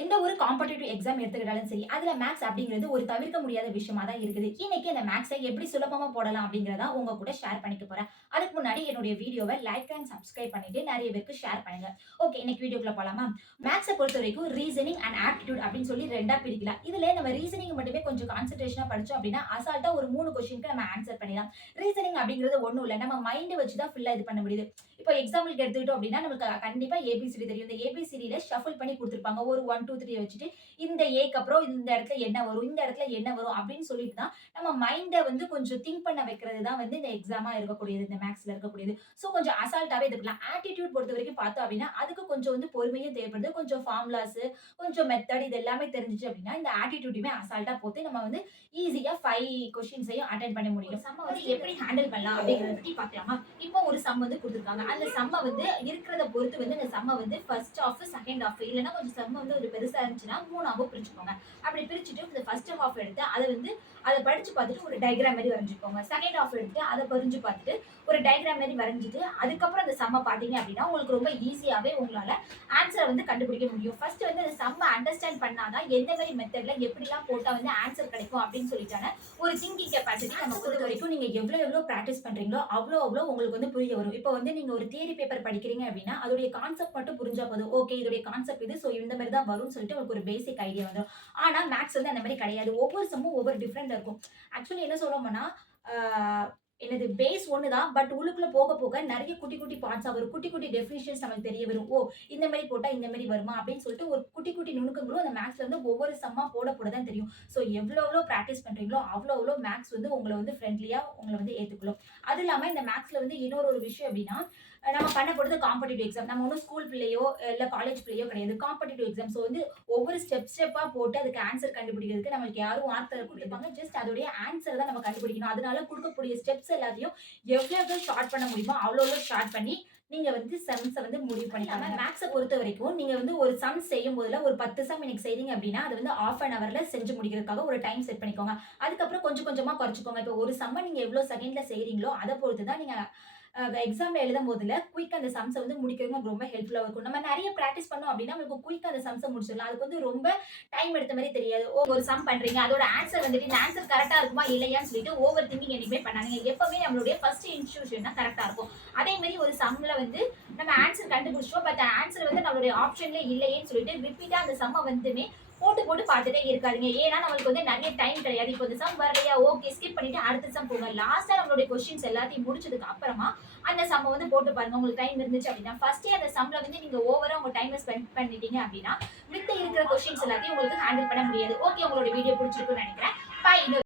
எந்த ஒரு competitive exam எடுத்துக்கிட்டாலும் சரி, அதுல மேத்ஸ் அப்படிங்கிறது ஒரு தவிர்க்க முடியாத விஷயமா தான் இருக்குது. இன்னைக்கு அந்த மேத்ஸை எப்படி சுலபமா போடலாம் அப்படிங்கிறத உங்க கூட ஷேர் பண்ணிக்க போறேன். அதுக்கு முன்னாடி என்னுடைய வீடியோவை லைக் அண்ட் சப்ஸ்கிரைப் பண்ணிட்டு நிறைய பேருக்கு ஷேர் பண்ணுங்க. ஓகே, இன்னைக்கு வீடியோக்குள்ள போலாமா? மேத்ஸை பொறுத்த வரைக்கும் ரீசனிங் அண்ட் ஆப்டிடியூட் அப்படின்னு சொல்லி ரெண்டா பிரிக்கலாம். இதுல நம்ம ரீசனிங் மட்டுமே கொஞ்சம் கான்சென்ட்ரேஷனா படிச்சோம் அப்படின்னா அசால்ட்டா ஒரு 3 கொஸ்டினுக்கு நம்ம ஆன்சர் பண்ணிடலாம். ரீசனிங் அப்படிங்கிறது ஒண்ணும் இல்ல. நம்ம மைண்ட் வச்சு தான் ஃபுல்லா இது பண்ண முடியுது. இப்போ எக்ஸாம்பிளுக்கு எடுத்துக்கிட்டோம் அப்படின்னா நமக்கு கண்டிப்பா ஏபிசிடி தெரியும். இந்த ஏபிசிடியில ஷஃபிள் பண்ணி கொடுத்துருப்பாங்க. ஒரு 1, 2, 3 வச்சுட்டு இந்த ஏக்கு அப்புறம் இந்த இடத்துல என்ன வரும், இந்த இடத்துல என்ன வரும் அப்படின்னு சொல்லிட்டு தான் நம்ம மைண்ட வந்து கொஞ்சம் திங்க் பண்ண வைக்கிறது தான் வந்து இந்த எக்ஸாமா இருக்கக்கூடியது, இந்த மேத்ஸ்ல இருக்கக்கூடியது. ஸோ கொஞ்சம் அசால்ட்டாவே எடுக்கலாம். ஆட்டிடியூட் பொறுத்த வரைக்கும் பார்த்தோம் அப்படின்னா அதுக்கு கொஞ்சம் வந்து பொறுமையும் தேவைப்படுது. கொஞ்சம் ஃபார்முலாஸ், கொஞ்சம் மெத்தட் இது எல்லாமே தெரிஞ்சுச்சு அப்படின்னா இந்த ஆட்டிடியூடுமே அசால்ட்டா போட்டு நம்ம வந்து ஈஸியா 5 கொஸ்டின்ஸையும் அட்டென்ட் பண்ண முடியும். சம்ம வந்து எப்படி ஹேண்டில் பண்ணலாம் அப்படிங்கிறத பத்தி பார்க்கலாமா? இப்போ ஒரு சம் வந்து கொடுத்துருக்காங்க. அந்த சம்ம வந்து இருக்கிறத பொறுத்து வந்து இந்த சம்ம வந்து ஃபர்ஸ்ட் ஹாஃப், செகண்ட் ஹாஃப் இல்லைன்னா கொஞ்சம் சம்ம வந்து ஒரு பெருசா இருந்துச்சுன்னா 3ஆவோ பிரிச்சுக்கோங்க. அப்படி பிரிச்சுட்டு இந்த ஃபர்ஸ்ட் ஹாஃப் எடுத்து அதை படிச்சு பார்த்துட்டு ஒரு டயக்ராம் மாதிரி வரைஞ்சுக்கோங்க. செகண்ட் ஹாஃப் எடுத்து அதை புரிஞ்சு பார்த்துட்டு ஒரு டயக்ராம் மாதிரி வரைஞ்சிட்டு அதுக்கப்புறம் அந்த சம்ம பார்த்தீங்க அப்படின்னா உங்களுக்கு ரொம்ப ஈஸியாவே உங்களால ஆன்சரை வந்து கண்டுபிடிக்க முடியும். ஃபர்ஸ்ட் வந்து அந்த சம்ம அண்டர்ஸ்டாண்ட் பண்ணாதான் எந்த மாதிரி மெத்தட்ல எப்படிலாம் போட்டா வந்து ஆன்சர் கிடைக்கும் அப்படின்னு சொல்லிட்டான ஒரு திங்கிங் கெப்பாசிட்டி நம்ம பொறுத்த வரைக்கும் நீங்க எவ்வளவு பிராக்டிஸ் பண்றீங்களோ அவ்வளோ உங்களுக்கு வந்து புரிய வரும். இப்போ வந்து நீங்க ஒரு தியரி பேப்பர் படிக்கிறீங்க அப்படின்னா அதோடைய கான்செப்ட் மட்டும் புரிஞ்சா போதும். ஓகே, இதோடைய கான்செப்ட் இது, ஸோ இந்த மாதிரி தான் வரும்னு சொல்லிட்டு உங்களுக்கு ஒரு பேசிக் ஐடியா வந்துடும். ஆனா மேத்ஸ் வந்து அந்த மாதிரி கிடையாது. ஒவ்வொரு சம்மும் ஒவ்வொரு டிஃப்ரெண்ட் இருக்கும். ஆக்சுவலி என்ன சொல்றோம்னா எனது பேஸ் ஒன்று தான். பட் உள்ளுக்குள்ள போக போக நிறைய குட்டி குட்டி பார்ட்ஸா வரும். குட்டி குட்டி டெஃபினிஷன்ஸ் நமக்கு தெரிய வரும். ஓ, இந்த மாதிரி போட்டா இந்த மாதிரி வருமா அப்படின்னு சொல்லிட்டு ஒரு குட்டி குட்டி நுணுக்கங்களும் அந்த மேத்ஸ்ல வந்து ஒவ்வொரு சம்மா போட தான் தெரியும். ஸோ எவ்வளோ பிராக்டிஸ் பண்றீங்களோ அவ்வளோ மேத்ஸ் வந்து உங்களை வந்து ஃப்ரெண்ட்லியா உங்களை வந்து ஏத்துக்கணும். அது இல்லாம இந்த மேத்ஸ்ல வந்து இன்னொரு ஒரு விஷயம் அப்படின்னா நம்ம பண்ண போறது காம்படிட்டிவ் எக்ஸாம். நம்ம ஒன்றும் ஸ்கூல் பிள்ளையோ இல்ல காலேஜ் பிள்ளையோ கிடையாது. Competitive exam. ஸோ வந்து ஒவ்வொரு ஸ்டெப்பா போட்டு அதுக்கு ஆன்சர் கண்டுபிடிக்கிறதுக்கு நம்மளுக்கு யாரும் வார்த்தை கொடுத்துருப்பாங்க. ஜஸ்ட் அதோடைய ஆன்சர் தான் நம்ம கண்டுபிடிக்கணும். அதனால கொடுக்கக்கூடிய ஸ்டெப்ஸ் எல்லாத்தையும் எவ்வளவு ஷார்ட் பண்ண முடியுமோ அவ்வளோ ஷார்ட் பண்ணி நீங்க வந்து சம்ஸை வந்து முடிவு பண்ணிக்கலாம். மேத்ஸை பொறுத்த வரைக்கும் நீங்க வந்து ஒரு சம் செய்யும் போதுல ஒரு 10 சம் இன்னைக்கு செய்றீங்க அப்படின்னா அது வந்து ½ அன் ஹவர்ல செஞ்சு முடிக்கிறதுக்காக ஒரு டைம் செட் பண்ணிக்கோங்க. அதுக்கப்புறம் கொஞ்சம் கொஞ்சமா குறைச்சிக்கோங்க. இப்போ ஒரு சம்மை நீங்க எவ்வளவு செகண்ட்ல செய்றீங்களோ அதை பொறுத்து தான் நீங்க எக்ஸாம்ல எழுதும் போதுல குயிக் அந்த சம்ஸை வந்து முடிக்கிறது ரொம்ப ஹெல்ப்ஃபுல்லா இருக்கும். நம்ம நிறைய பிராக்டிஸ் பண்ணோம் அப்படின்னா உங்களுக்கு குயிக் அந்த சம்ஸை முடிச்சிடலாம். அதுக்கு வந்து ரொம்ப டைம் எடுத்த மாதிரி தெரியாது. ஒரு சம் பண்றீங்க, அதோட ஆன்சர் வந்துட்டு இந்த ஆன்சர் கரெக்டா இருக்குமா இல்லையான்னு சொல்லிட்டு ஓவர் திங்கிங் எதுவுமே பண்ணாதீங்க. எப்பவுமே நம்மளுடைய ஃபர்ஸ்ட் இன்ஸ்டியூஷன் தான் கரெக்டா இருக்கும். அதே மாதிரி ஒரு சம்ல வந்து நம்ம ஆன்சர் கண்டுபிடிச்சோம், பட் ஆன்சர் வந்து நம்மளுடைய ஆப்ஷன்ல இல்லையேன்னு சொல்லிட்டு ரிப்பீட்டா அந்த சம்மை வந்துமே போட்டு பார்த்துட்டே இருக்காதீங்க. ஏன்னா நம்மளுக்கு வந்து நிறைய டைம் கிடையாது. இப்போ இந்த சம் வரலையா, ஓகே ஸ்கிப் பண்ணிட்டு அடுத்த சம் போங்க. லாஸ்டா நம்மளுடைய கொஸ்டின்ஸ் எல்லாத்தையும் முடிச்சதுக்கு அப்புறமா அந்த சம் வந்து போட்டு பாருங்க. உங்களுக்கு டைம் இருந்துச்சு அப்படின்னா ஃபர்ஸ்டே அந்த சம்ல வந்து நீங்க ஓவரா உங்க டைமை ஸ்பெண்ட் பண்ணிட்டீங்க அப்படின்னா மித்த இருக்கிற கொஸ்டின்ஸ் எல்லாத்தையும் உங்களுக்கு ஹேண்டில் பண்ண முடியாது. ஓகே, உங்களோட வீடியோ பிடிச்சிருக்குன்னு நினைக்கிறேன். பை.